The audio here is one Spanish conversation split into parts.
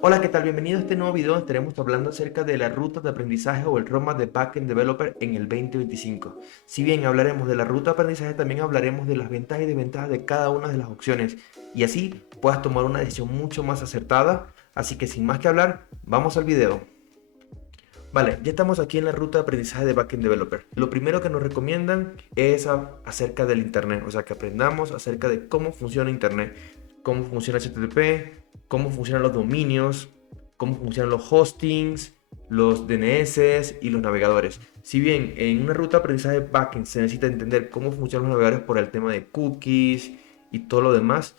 Hola, ¿qué tal? Bienvenido a este nuevo video donde estaremos hablando acerca de la ruta de aprendizaje o el roadmap de Backend Developer en el 2025. Si bien hablaremos de la ruta de aprendizaje, también hablaremos de las ventajas y desventajas de cada una de las opciones y así puedas tomar una decisión mucho más acertada. Así que sin más que hablar, vamos al video. Vale, ya estamos aquí en la ruta de aprendizaje de Backend Developer. Lo primero que nos recomiendan es acerca del Internet, o sea, que aprendamos acerca de cómo funciona Internet, cómo funciona HTTP, cómo funcionan los dominios, cómo funcionan los hostings, los DNS y los navegadores. Si bien en una ruta de aprendizaje backend se necesita entender cómo funcionan los navegadores por el tema de cookies y todo lo demás,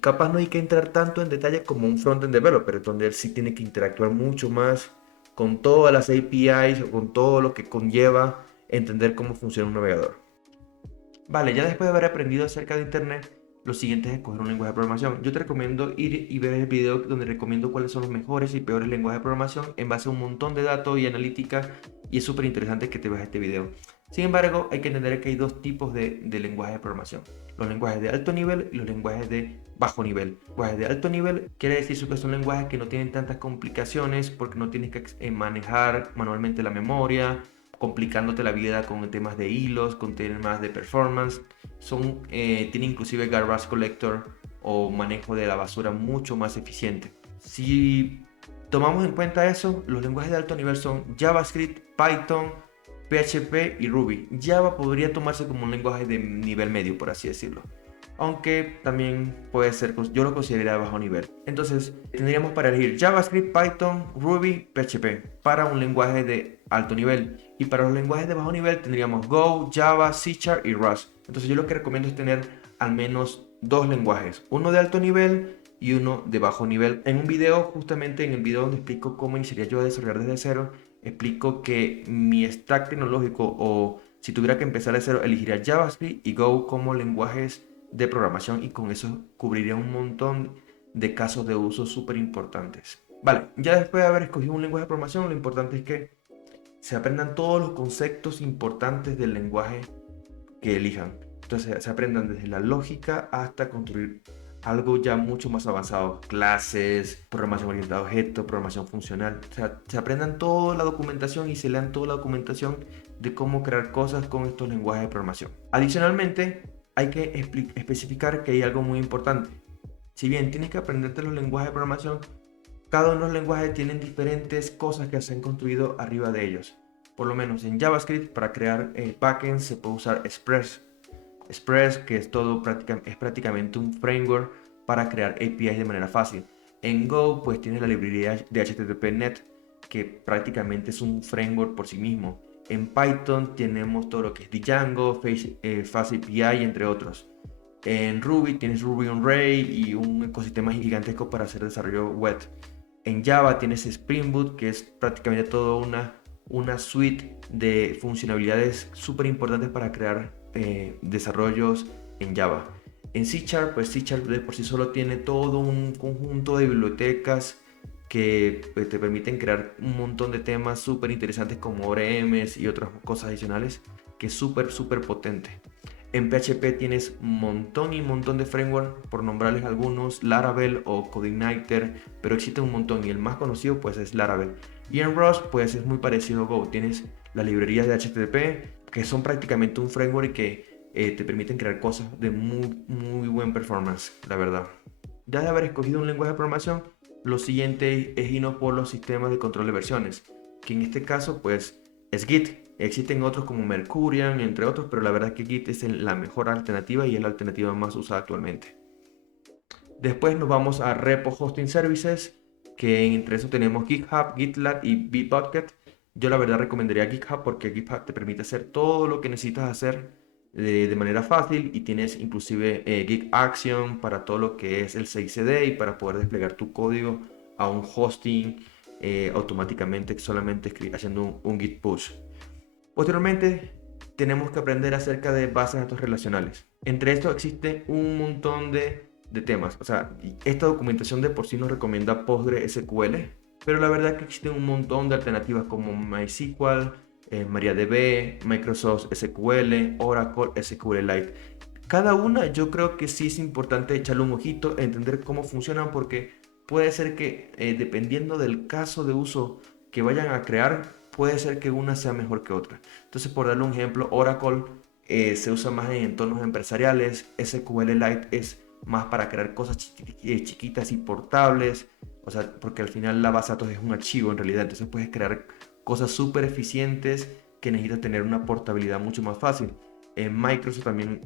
capaz no hay que entrar tanto en detalle como un frontend developer, donde él sí tiene que interactuar mucho más con todas las APIs o con todo lo que conlleva entender cómo funciona un navegador. Vale, ya después de haber aprendido acerca de Internet, lo siguiente es escoger un lenguaje de programación. Yo te recomiendo ir y ver el video donde recomiendo cuáles son los mejores y peores lenguajes de programación en base a un montón de datos y analítica, y es súper interesante que te veas este video. Sin embargo, hay que entender que hay dos tipos de lenguajes de programación: los lenguajes de alto nivel y los lenguajes de bajo nivel. Lenguajes de alto nivel quiere decir que son lenguajes que no tienen tantas complicaciones porque no tienes que manejar manualmente la memoria, complicándote la vida con temas de hilos, con temas de performance. Tiene inclusive garbage collector o manejo de la basura mucho más eficiente. Si tomamos en cuenta eso, los lenguajes de alto nivel son JavaScript, Python, PHP y Ruby. Java podría tomarse como un lenguaje de nivel medio, por así decirlo, aunque también puede ser, yo lo consideraría bajo nivel. Entonces tendríamos para elegir JavaScript, Python, Ruby, PHP para un lenguaje de alto nivel, y para los lenguajes de bajo nivel tendríamos Go, Java, C# y Rust. Entonces yo lo que recomiendo es tener al menos dos lenguajes, uno de alto nivel y uno de bajo nivel. En un video, justamente en el video donde explico cómo iniciaría yo a desarrollar desde cero, explico que mi stack tecnológico, o si tuviera que empezar de cero, elegiría JavaScript y Go como lenguajes de programación, y con eso cubriría un montón de casos de uso súper importantes. Vale, ya después de haber escogido un lenguaje de programación, lo importante es que se aprendan todos los conceptos importantes del lenguaje que elijan. Entonces se aprendan desde la lógica hasta construir algo ya mucho más avanzado: clases, programación orientada a objetos, programación funcional. O sea, se aprendan toda la documentación y se lean toda la documentación de cómo crear cosas con estos lenguajes de programación. Adicionalmente, hay que especificar que hay algo muy importante. Si bien tienes que aprenderte los lenguajes de programación, cada uno de los lenguajes tienen diferentes cosas que se han construido arriba de ellos. Por lo menos en JavaScript, para crear backends se puede usar Express. Express, que es es prácticamente un framework para crear APIs de manera fácil. En Go, pues tienes la librería de HTTP-Net, que prácticamente es un framework por sí mismo. En Python tenemos todo lo que es Django, FastAPI, entre otros. En Ruby tienes Ruby on Rails y un ecosistema gigantesco para hacer desarrollo web. En Java tienes Spring Boot, que es prácticamente toda una suite de funcionalidades súper importantes para crear desarrollos en Java. En C#, pues C# de por sí solo tiene todo un conjunto de bibliotecas que pues, te permiten crear un montón de temas súper interesantes como ORMs y otras cosas adicionales, que es súper potente. En PHP tienes un montón y un montón de frameworks, por nombrarles algunos: Laravel o CodeIgniter, pero existen un montón y el más conocido pues es Laravel. Y en Rust pues es muy parecido a Go, tienes las librerías de HTTP, que son prácticamente un framework y que te permiten crear cosas de muy buen performance, la verdad. Ya de haber escogido un lenguaje de programación, lo siguiente es irnos por los sistemas de control de versiones, que en este caso pues es Git. Existen otros como Mercurian, entre otros, pero la verdad es que Git es la mejor alternativa y es la alternativa más usada actualmente. Después nos vamos a Repo Hosting Services, que entre eso tenemos GitHub, GitLab y Bitbucket. Yo la verdad recomendaría GitHub porque GitHub te permite hacer todo lo que necesitas hacer de manera fácil, y tienes inclusive Git Action para todo lo que es el CI/CD y para poder desplegar tu código a un hosting automáticamente, solamente haciendo un Git push. Posteriormente, tenemos que aprender acerca de bases de datos relacionales. Entre esto existe un montón de temas. O sea, esta documentación de por sí nos recomienda PostgreSQL, pero la verdad es que existen un montón de alternativas como MySQL, MariaDB, Microsoft SQL, Oracle SQLite. Cada una yo creo que sí es importante echarle un ojito, entender cómo funcionan, porque puede ser que dependiendo del caso de uso que vayan a crear, puede ser que una sea mejor que otra. Entonces, por darle un ejemplo, Oracle se usa más en entornos empresariales, SQLite es más para crear cosas chiquitas y portables, o sea, porque al final la base de datos es un archivo en realidad, entonces puedes crear cosas súper eficientes que necesitan tener una portabilidad mucho más fácil. En Microsoft también,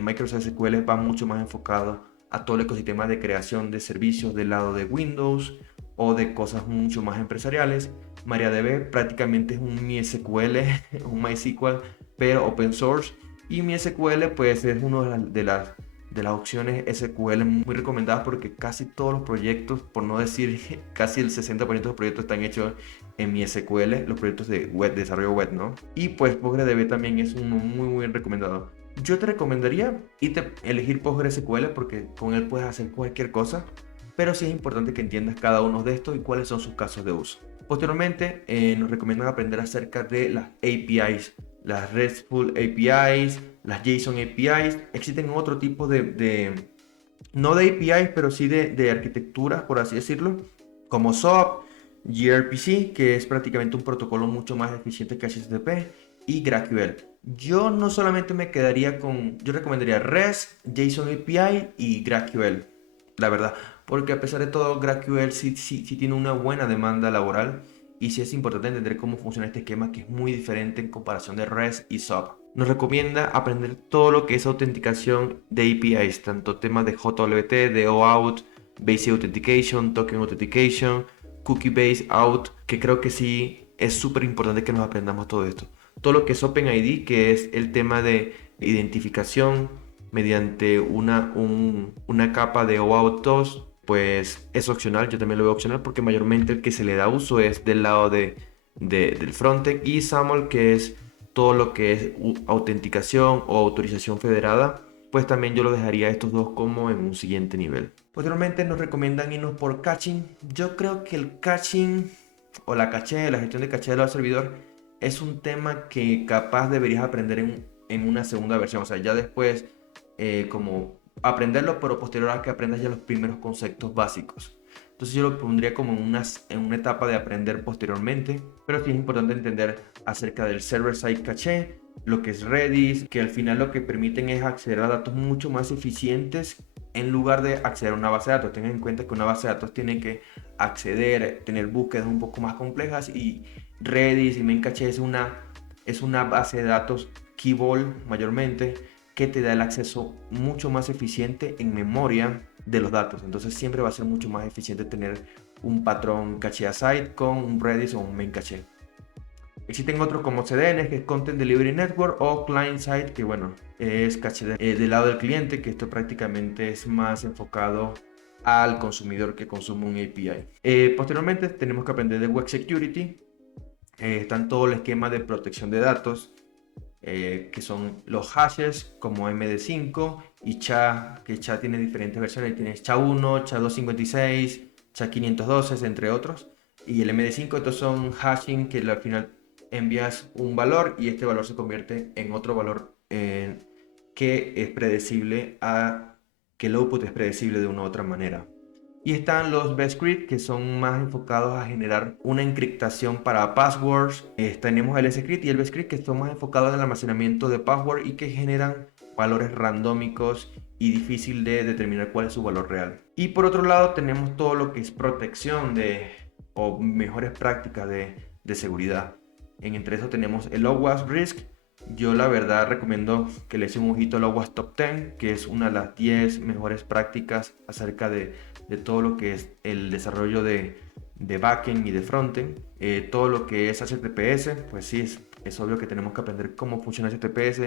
Microsoft SQL va mucho más enfocado a todo el ecosistema de creación de servicios del lado de Windows o de cosas mucho más empresariales. MariaDB prácticamente es un MySQL, un MySQL, pero open source. Y MySQL pues es una de las opciones SQL muy recomendadas porque casi todos los proyectos, por no decir casi el 60% de los proyectos están hechos en MySQL, los proyectos de web, desarrollo web, ¿no? Y pues PostgreDB también es uno muy recomendado. Yo te recomendaría elegir PostgreSQL porque con él puedes hacer cualquier cosa, pero sí es importante que entiendas cada uno de estos y cuáles son sus casos de uso. Posteriormente, nos recomiendan aprender acerca de las APIs, las RESTful APIs, las JSON APIs. Existen otro tipo no de APIs, pero sí de arquitecturas, por así decirlo, como SOAP, gRPC, que es prácticamente un protocolo mucho más eficiente que HTTP, y GraphQL. Yo no solamente me quedaría yo recomendaría REST, JSON API y GraphQL, la verdad, porque a pesar de todo, GraphQL sí tiene una buena demanda laboral y sí es importante entender cómo funciona este esquema que es muy diferente en comparación de REST y SOAP. Nos recomienda aprender todo lo que es autenticación de APIs, tanto temas de JWT, de OAuth, Basic Authentication, Token Authentication, Cookie Based Auth, que creo que sí es súper importante que nos aprendamos todo esto. Todo lo que es OpenID, que es el tema de identificación mediante una capa de OAuth 2, pues es opcional, yo también lo veo opcional porque mayormente el que se le da uso es del lado del frontend, y SAML, que es todo lo que es autenticación o autorización federada, pues también yo lo dejaría estos dos como en un siguiente nivel. Posteriormente nos recomiendan irnos por caching. Yo creo que el caching o la caché, la gestión de caché del servidor es un tema que capaz deberías aprender en una segunda versión, o sea, ya después como aprenderlo, pero posterior a que aprendas ya los primeros conceptos básicos. Entonces yo lo pondría como en una etapa de aprender posteriormente, pero sí es importante entender acerca del server-side caché, lo que es Redis, que al final lo que permiten es acceder a datos mucho más eficientes en lugar de acceder a una base de datos. Tengan en cuenta que una base de datos tiene que acceder, tener búsquedas un poco más complejas, y Redis y Memcache es una base de datos Key Vault mayormente, que te da el acceso mucho más eficiente en memoria de los datos. Entonces siempre va a ser mucho más eficiente tener un patrón caché aside con un Redis o un Memcache. Existen otros como CDN, que es Content Delivery Network, o Client Side, que bueno, es caché del lado del cliente, que esto prácticamente es más enfocado al consumidor que consume un API. Posteriormente tenemos que aprender de Web Security. Están todo el esquema de protección de datos, que son los hashes como MD5 y SHA, que SHA tiene diferentes versiones. Tienes SHA-1, SHA-256, SHA-512, entre otros. Y el MD5, estos son hashing que al final envías un valor y este valor se convierte en otro valor que es predecible, que el output es predecible de una u otra manera. Y están los bscript, que son más enfocados a generar una encriptación para passwords. Tenemos el script y el bscript, que son más enfocados en el almacenamiento de password y que generan valores randómicos y difícil de determinar cuál es su valor real. Y por otro lado tenemos todo lo que es protección o mejores prácticas de seguridad. Entre eso tenemos el OWASP Risk. Yo la verdad recomiendo que le echen un ojito al OWASP Top 10, que es una de las 10 mejores prácticas acerca de todo lo que es el desarrollo de backend y de frontend. Todo lo que es HTTPS, pues sí, es obvio que tenemos que aprender cómo funciona HTTPS,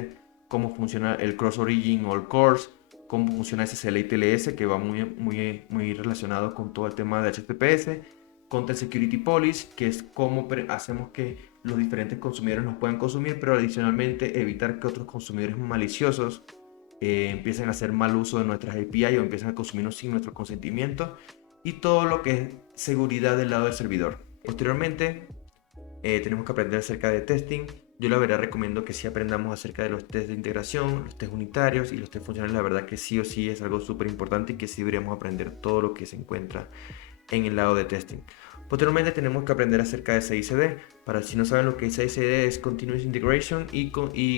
cómo funciona el Cross Origin All Cores, cómo funciona SSL y TLS, que va muy relacionado con todo el tema de HTTPS. Content Security Policy, que es cómo hacemos que los diferentes consumidores nos puedan consumir, pero adicionalmente evitar que otros consumidores maliciosos empiecen a hacer mal uso de nuestras API o empiecen a consumirnos sin nuestro consentimiento, y todo lo que es seguridad del lado del servidor. Posteriormente tenemos que aprender acerca de testing. Yo la verdad recomiendo que sí aprendamos acerca de los test de integración, los test unitarios y los test funcionales. La verdad que sí o sí es algo súper importante y que sí deberíamos aprender todo lo que se encuentra en el lado de testing. Posteriormente tenemos que aprender acerca de CI/CD. Para si no saben lo que es CI/CD, es Continuous Integration y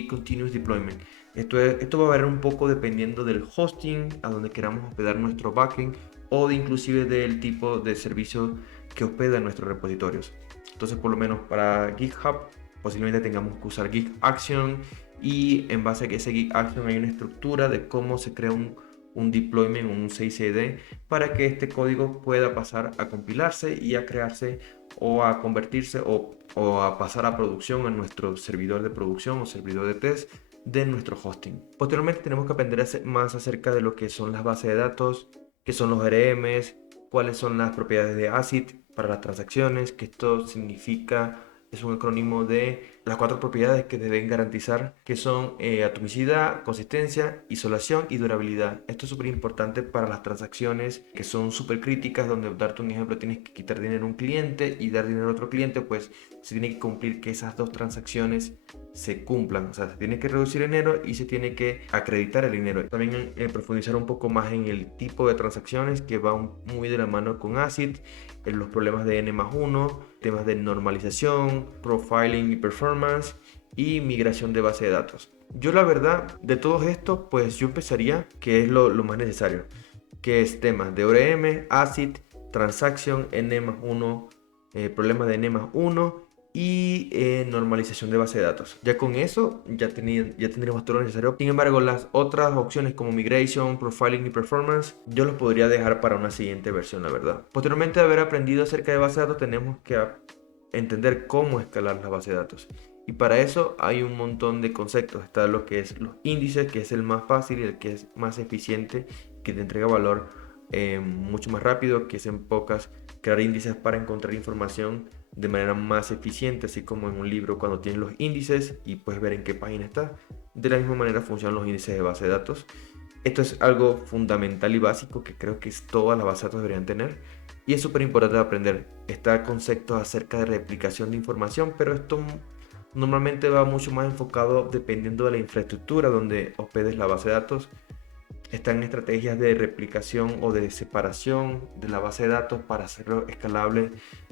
Continuous Deployment. Esto va a variar un poco dependiendo del hosting a donde queramos hospedar nuestro backend o inclusive del tipo de servicio que hospeda nuestros repositorios. Entonces, por lo menos para GitHub, posiblemente tengamos que usar Git Action, y en base a que ese Git Action hay una estructura de cómo se crea un deployment, un CI/CD, para que este código pueda pasar a compilarse y a crearse o a convertirse o a pasar a producción en nuestro servidor de producción o servidor de test de nuestro hosting. Posteriormente tenemos que aprender más acerca de lo que son las bases de datos, qué son los ORMs, cuáles son las propiedades de ACID para las transacciones, que esto significa, es un acrónimo de las 4 propiedades que deben garantizar, que son atomicidad, consistencia, isolación y durabilidad. Esto es súper importante para las transacciones que son súper críticas, donde, darte un ejemplo, tienes que quitar dinero a un cliente y dar dinero a otro cliente, pues se tiene que cumplir que esas 2 transacciones se cumplan. O sea, se tiene que reducir el dinero y se tiene que acreditar el dinero. También profundizar un poco más en el tipo de transacciones que va muy de la mano con ACID, en los problemas de N+1, temas de normalización, profiling y performance y migración de base de datos. Yo la verdad, de todos estos, pues yo empezaría, que es lo más necesario, que es temas de ORM, ACID, Transaction, N+1, problemas de N+1 y normalización de base de datos. Ya con eso ya tendríamos todo lo necesario. Sin embargo, las otras opciones como Migration, Profiling y Performance, yo los podría dejar para una siguiente versión, la verdad. Posteriormente de haber aprendido acerca de base de datos, tenemos que entender cómo escalar la base de datos. Y para eso hay un montón de conceptos. Está lo que es los índices, que es el más fácil y el que es más eficiente, que te entrega valor mucho más rápido, que es en pocas, crear índices para encontrar información de manera más eficiente, así como en un libro cuando tienes los índices y puedes ver en qué página está. De la misma manera funcionan los índices de base de datos. Esto es algo fundamental y básico que creo que todas las bases de datos deberían tener. Y es súper importante aprender. Está conceptos acerca de replicación de información, pero esto normalmente va mucho más enfocado dependiendo de la infraestructura donde hospedes la base de datos. Están estrategias de replicación o de separación de la base de datos para hacerlo escalable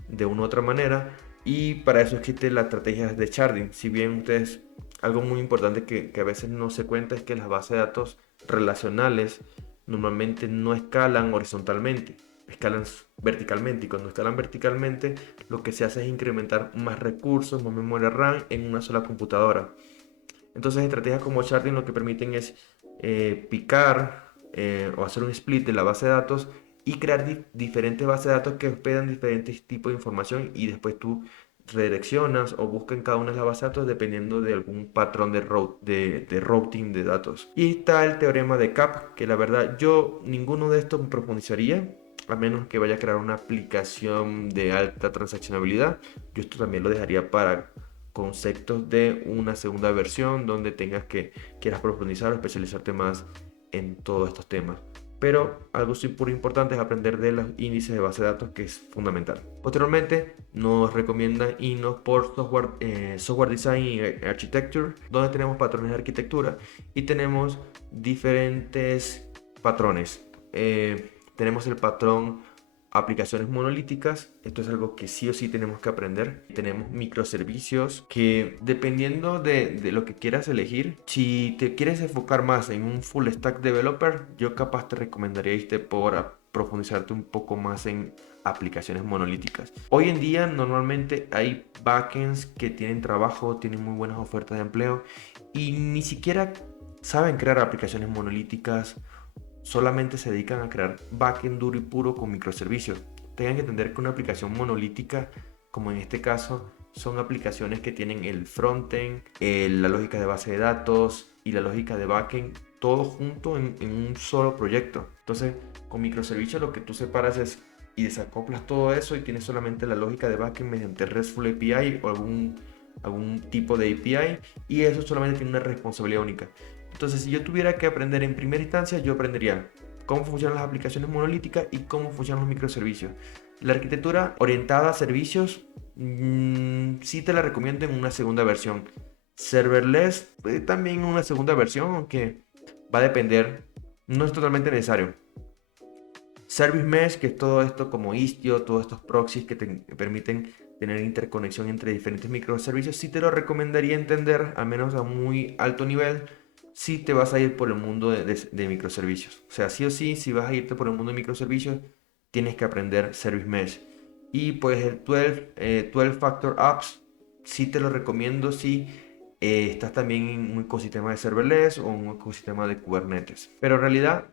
de una u otra manera. Y para eso existen las estrategias de sharding. Si bien ustedes, algo muy importante que a veces no se cuenta es que las bases de datos relacionales normalmente no escalan horizontalmente, escalan verticalmente, y cuando escalan verticalmente lo que se hace es incrementar más recursos, más memoria RAM en una sola computadora. Entonces estrategias como sharding lo que permiten es picar o hacer un split de la base de datos y crear diferentes bases de datos que hospedan diferentes tipos de información, y después tú redireccionas o buscas en cada una de las bases de datos dependiendo de algún patrón de routing de datos. Y está el teorema de CAP, que la verdad yo ninguno de estos profundizaría, a menos que vaya a crear una aplicación de alta transaccionabilidad. Yo esto también lo dejaría para conceptos de una segunda versión donde quieras profundizar o especializarte más en todos estos temas. Pero algo súper importante es aprender de los índices de base de datos, que es fundamental. Posteriormente nos recomiendan irnos por software design y architecture, donde tenemos patrones de arquitectura y tenemos diferentes patrones. Tenemos el patrón aplicaciones monolíticas. Esto es algo que sí o sí tenemos que aprender. Tenemos microservicios que, dependiendo de lo que quieras elegir, si te quieres enfocar más en un full stack developer, yo capaz te recomendaría irte por profundizarte un poco más en aplicaciones monolíticas. Hoy en día normalmente hay backends que tienen trabajo, tienen muy buenas ofertas de empleo y ni siquiera saben crear aplicaciones monolíticas, solamente se dedican a crear backend duro y puro con microservicios. Tengan que entender que una aplicación monolítica, como en este caso, son aplicaciones que tienen el frontend, la lógica de base de datos y la lógica de backend, todo junto en un solo proyecto. Entonces, con microservicios lo que tú separas es y desacoplas todo eso y tienes solamente la lógica de backend mediante RESTful API o algún tipo de API, y eso solamente tiene una responsabilidad única. Entonces, si yo tuviera que aprender en primera instancia, yo aprendería cómo funcionan las aplicaciones monolíticas y cómo funcionan los microservicios. La arquitectura orientada a servicios, sí te la recomiendo en una segunda versión. Serverless, también una segunda versión, aunque va a depender, no es totalmente necesario. Service Mesh, que es todo esto como Istio, todos estos proxies que te permiten tener interconexión entre diferentes microservicios, sí te lo recomendaría entender, al menos a muy alto nivel, si te vas a ir por el mundo de microservicios. O sea, sí o sí, si vas a irte por el mundo de microservicios, tienes que aprender Service Mesh. Y pues el 12 Factor Apps, sí te lo recomiendo si estás también en un ecosistema de serverless o un ecosistema de Kubernetes. Pero en realidad,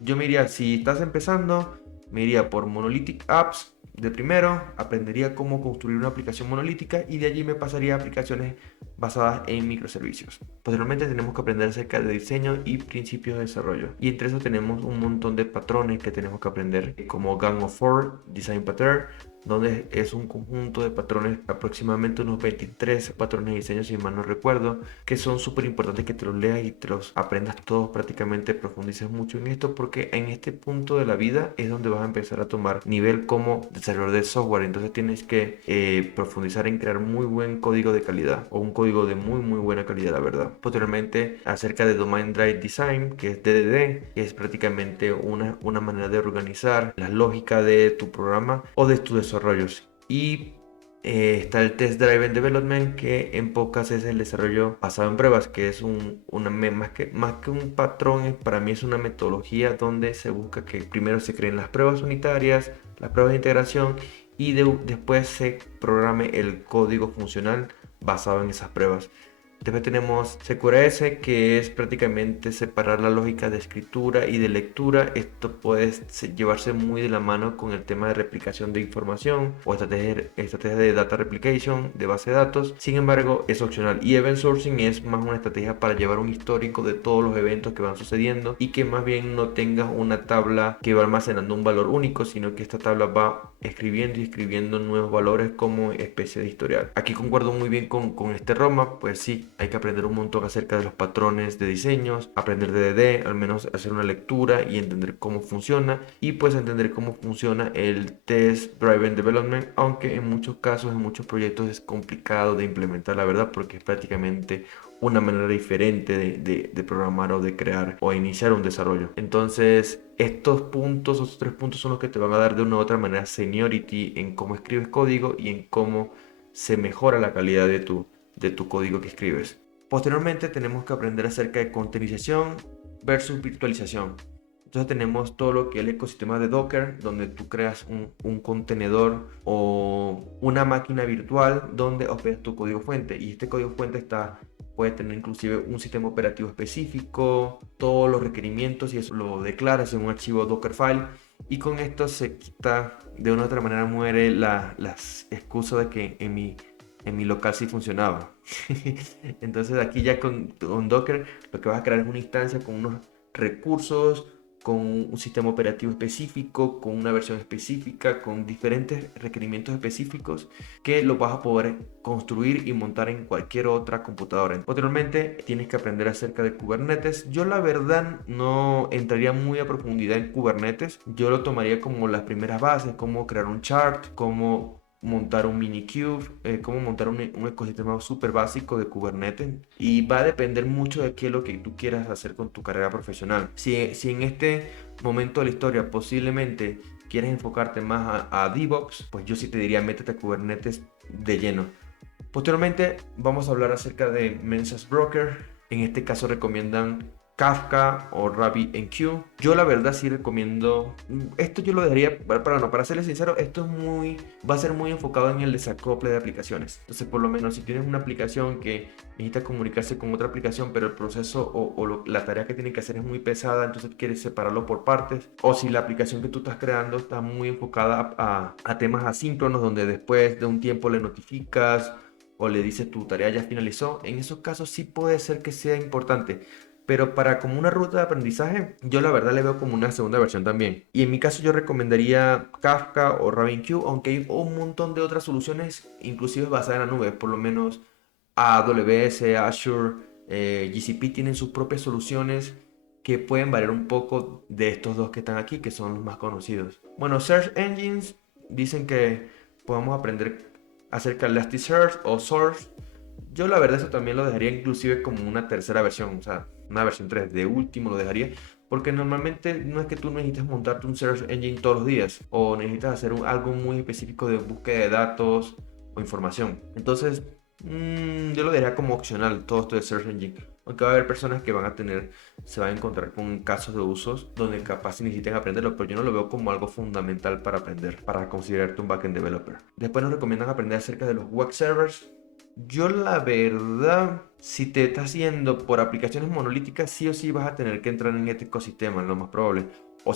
yo me iría, si estás empezando, me iría por Monolithic Apps de primero, aprendería cómo construir una aplicación monolítica y de allí me pasaría a aplicaciones basadas en microservicios. Posteriormente tenemos que aprender acerca de diseño y principios de desarrollo. Y entre eso tenemos un montón de patrones que tenemos que aprender, como Gang of Four, Design Pattern, donde es un conjunto de patrones, aproximadamente unos 23 patrones de diseño, si mal no recuerdo, que son súper importantes que te los leas y te los aprendas todos prácticamente, profundices mucho en esto, porque en este punto de la vida es donde vas a empezar a tomar nivel como desarrollador de software. Entonces tienes que profundizar en crear muy buen código de calidad, o un código de muy buena calidad, la verdad. Posteriormente, acerca de Domain Drive Design, que es DDD, que es prácticamente una manera de organizar la lógica de tu programa o de tu desarrollos. Y está el Test Driven Development, que en pocas es el desarrollo basado en pruebas, que es más que un patrón, para mí es una metodología donde se busca que primero se creen las pruebas unitarias, las pruebas de integración y después se programe el código funcional basado en esas pruebas. Después tenemos CQRS, que es prácticamente separar la lógica de escritura y de lectura. Esto puede llevarse muy de la mano con el tema de replicación de información o estrategia de data replication de base de datos. Sin embargo, es opcional. Y event sourcing es más una estrategia para llevar un histórico de todos los eventos que van sucediendo y que más bien no tengas una tabla que va almacenando un valor único, sino que esta tabla va escribiendo y escribiendo nuevos valores como especie de historial. Aquí concuerdo muy bien con este Roma, pues sí, hay que aprender un montón acerca de los patrones de diseños, aprender DDD, al menos hacer una lectura y entender cómo funciona, y pues entender cómo funciona el Test Driven Development, aunque en muchos casos, en muchos proyectos es complicado de implementar, la verdad, porque es prácticamente una manera diferente de programar o de crear o iniciar un desarrollo. Entonces, estos 3 puntos son los que te van a dar de una u otra manera seniority en cómo escribes código y en cómo se mejora la calidad de tu código que escribes. Posteriormente tenemos que aprender acerca de containerización versus virtualización. Entonces tenemos todo lo que es el ecosistema de Docker, donde tú creas un contenedor o una máquina virtual donde hospedas tu código fuente. Y este código fuente puede tener inclusive un sistema operativo específico, todos los requerimientos y eso lo declaras en un archivo Dockerfile. Y con esto se quita, de una u otra manera muere las excusas de que en mi local sí funcionaba. Entonces aquí ya con Docker lo que vas a crear es una instancia con unos recursos, con un sistema operativo específico, con una versión específica, con diferentes requerimientos específicos que lo vas a poder construir y montar en cualquier otra computadora. Posteriormente tienes que aprender acerca de Kubernetes. Yo la verdad no entraría muy a profundidad en Kubernetes. Yo lo tomaría como las primeras bases, cómo crear un chart, cómo montar un minikube, cómo montar un ecosistema súper básico de Kubernetes, y va a depender mucho de qué es lo que tú quieras hacer con tu carrera profesional. Si en este momento de la historia posiblemente quieres enfocarte más a DevOps, pues yo sí te diría métete a Kubernetes de lleno. Posteriormente vamos a hablar acerca de Mensas Broker. En este caso recomiendan Kafka o RabbitMQ. Yo la verdad sí recomiendo, esto yo lo dejaría, para serles sincero, esto va a ser muy enfocado en el desacople de aplicaciones. Entonces por lo menos si tienes una aplicación que necesita comunicarse con otra aplicación, pero el proceso la tarea que tiene que hacer es muy pesada, entonces quieres separarlo por partes. O si la aplicación que tú estás creando está muy enfocada a temas asíncronos, donde después de un tiempo le notificas o le dices tu tarea ya finalizó, en esos casos sí puede ser que sea importante. Pero para como una ruta de aprendizaje, yo la verdad le veo como una segunda versión también. Y en mi caso yo recomendaría Kafka o RabbitMQ, aunque hay un montón de otras soluciones, inclusive basadas en la nube. Por lo menos AWS, Azure, GCP tienen sus propias soluciones que pueden variar un poco de estos dos que están aquí, que son los más conocidos. Bueno, Search Engines dicen que podemos aprender acerca de Elasticsearch o Source. Yo la verdad eso también lo dejaría inclusive como una tercera versión, o sea, una versión 3 de último lo dejaría, Porque normalmente no es que tú necesites montarte un search engine todos los días o necesitas hacer algo muy específico de búsqueda de datos o información. Entonces, yo lo diría como opcional todo esto de search engine. Aunque va a haber personas que van a tener, se van a encontrar con casos de usos donde capaz necesiten aprenderlo, pero yo no lo veo como algo fundamental para aprender, para considerarte un backend developer. Después nos recomiendan aprender acerca de los web servers. Yo la verdad, si te estás haciendo por aplicaciones monolíticas, sí o sí vas a tener que entrar en este ecosistema, lo más probable. O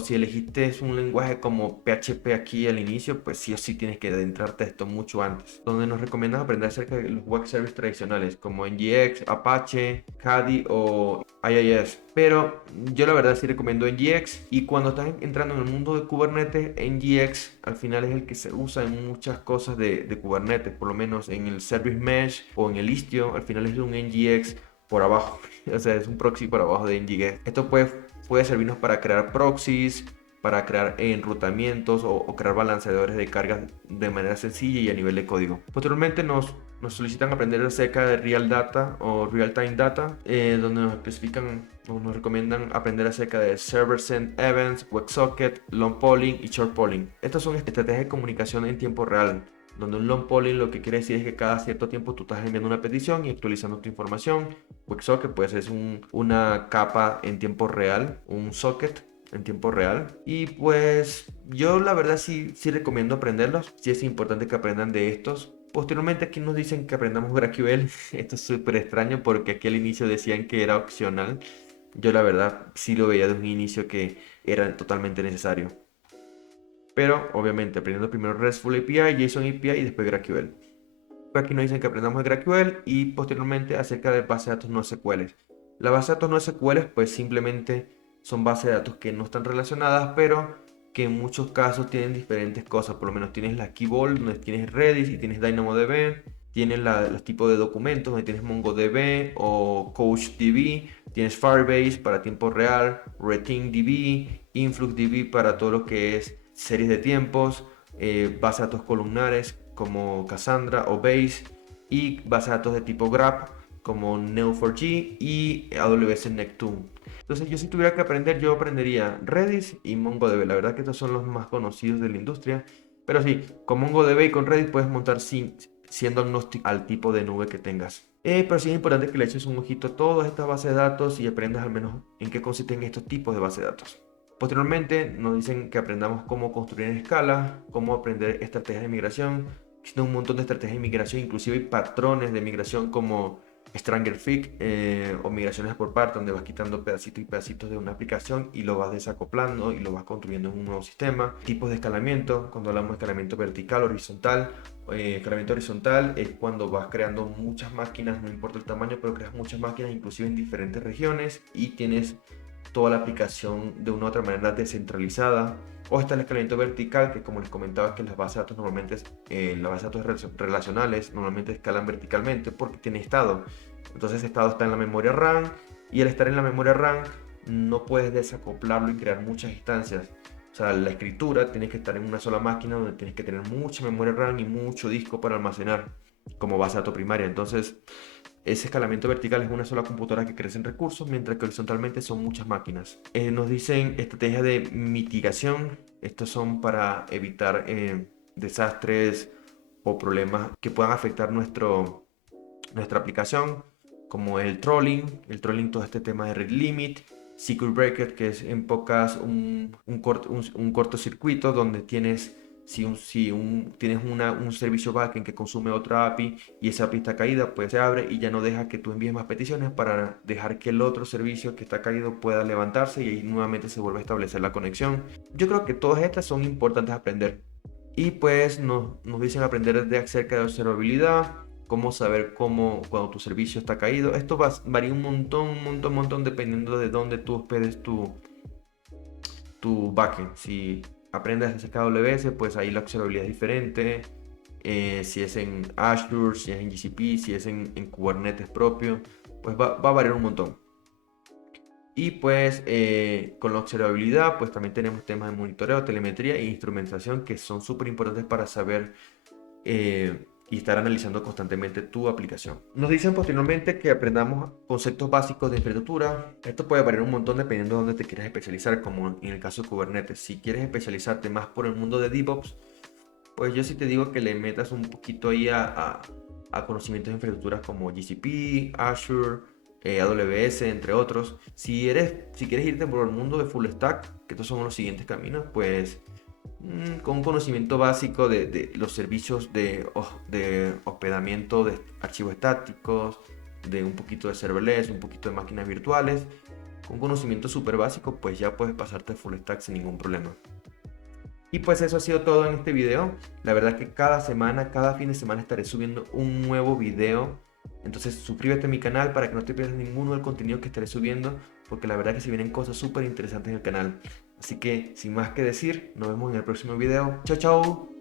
si elegiste un lenguaje como PHP aquí al inicio, pues sí o sí tienes que adentrarte a esto mucho antes. Donde nos recomiendan aprender acerca de los web services tradicionales como NGX, Apache, Kadi o IIS. Pero yo la verdad sí recomiendo NGX, y cuando estás entrando en el mundo de Kubernetes, NGX al final es el que se usa en muchas cosas de Kubernetes, por lo menos en el Service Mesh o en el Istio, al final es un NGX por abajo, o sea, es un proxy por abajo de NGX. Esto puede servirnos para crear proxies, para crear enrutamientos o crear balanceadores de cargas de manera sencilla y a nivel de código. Posteriormente nos solicitan aprender acerca de Real Data o Real Time Data, donde nos especifican o nos recomiendan aprender acerca de Server Send Events, WebSocket, Long Polling y Short Polling. Estas son estrategias de comunicación en tiempo real, donde un long polling lo que quiere decir es que cada cierto tiempo tú estás enviando una petición y actualizando tu información. WebSocket puede ser una capa en tiempo real, un socket en tiempo real. Y pues yo la verdad sí recomiendo aprenderlos. Sí es importante que aprendan de estos. Posteriormente aquí nos dicen que aprendamos GraphQL. Esto es súper extraño porque aquí al inicio decían que era opcional. Yo la verdad sí lo veía desde un inicio que era totalmente necesario. Pero obviamente aprendiendo primero RESTful API, JSON API y después GraphQL. Aquí nos dicen que aprendamos GraphQL y posteriormente acerca de bases de datos no SQL. Las bases de datos no SQL pues simplemente son bases de datos que no están relacionadas, pero que en muchos casos tienen diferentes cosas. Por lo menos tienes la Key Vault, donde tienes Redis y tienes DynamoDB. Tienes los tipos de documentos, donde tienes MongoDB o CouchDB. Tienes Firebase para tiempo real, RetainDB, InfluxDB para todo lo que es series de tiempos, bases de datos columnares como Cassandra o Base, y bases de datos de tipo Graph como Neo4j y AWS Neptune. Entonces yo si tuviera que aprender, yo aprendería Redis y MongoDB. La verdad que estos son los más conocidos de la industria. Pero sí, con MongoDB y con Redis puedes montar siendo agnóstico al tipo de nube que tengas. Pero sí es importante que le eches un ojito a todas estas bases de datos y aprendas al menos en qué consisten estos tipos de bases de datos. Posteriormente nos dicen que aprendamos cómo construir en escala, cómo aprender estrategias de migración. Existen un montón de estrategias de migración, inclusive hay patrones de migración como Strangerfig o migraciones por parte, donde vas quitando pedacitos y pedacitos de una aplicación y lo vas desacoplando y lo vas construyendo en un nuevo sistema. Tipos de escalamiento, cuando hablamos de escalamiento vertical, horizontal. Escalamiento horizontal es cuando vas creando muchas máquinas, no importa el tamaño, pero creas muchas máquinas inclusive en diferentes regiones y tienes toda la aplicación de una u otra manera descentralizada. O está el escalamiento vertical, que como les comentaba, que las bases de datos normalmente, las bases de datos relacionales normalmente escalan verticalmente porque tiene estado. Entonces ese estado está en la memoria RAM, y al estar en la memoria RAM no puedes desacoplarlo y crear muchas instancias. O sea, la escritura tienes que estar en una sola máquina donde tienes que tener mucha memoria RAM y mucho disco para almacenar como base de datos primaria. Entonces ese escalamiento vertical es una sola computadora que crece en recursos, mientras que horizontalmente son muchas máquinas. Nos dicen estrategias de mitigación. Estos son para evitar desastres o problemas que puedan afectar nuestra aplicación, como el trolling. El trolling, todo este tema de read limit. Secret Breaker, que es en pocas un cortocircuito donde tienes tienes un servicio backend que consume otra API y esa API está caída, pues se abre y ya no deja que tú envíes más peticiones para dejar que el otro servicio que está caído pueda levantarse y ahí nuevamente se vuelve a establecer la conexión. Yo creo que todas estas son importantes aprender. Y pues nos dicen aprender acerca de observabilidad, cómo saber cuando tu servicio está caído. Esto varía un montón dependiendo de dónde tú hospedes tu backend. Si aprendes acerca de AWS, pues ahí la observabilidad es diferente. Si es en Azure, si es en GCP, si es en Kubernetes propio, pues va a variar un montón. Y pues con la observabilidad, pues también tenemos temas de monitoreo, telemetría e instrumentación que son súper importantes para saber y estar analizando constantemente tu aplicación. Nos dicen posteriormente que aprendamos conceptos básicos de infraestructura. Esto puede variar un montón dependiendo de dónde te quieras especializar, como en el caso de Kubernetes. Si quieres especializarte más por el mundo de DevOps, pues yo sí te digo que le metas un poquito ahí a conocimientos de infraestructuras como GCP, Azure, AWS, entre otros. Si quieres irte por el mundo de full stack, que estos son los siguientes caminos, pues con un conocimiento básico de los servicios de hospedamiento de archivos estáticos, de un poquito de serverless, un poquito de máquinas virtuales, con conocimiento súper básico, pues ya puedes pasarte a full stack sin ningún problema. Y pues eso ha sido todo en este video. La verdad que cada semana, cada fin de semana estaré subiendo un nuevo video. Entonces suscríbete a mi canal para que no te pierdas ninguno del contenido que estaré subiendo, porque la verdad que se vienen cosas súper interesantes en el canal. Así que sin más que decir, nos vemos en el próximo video. Chao, chao.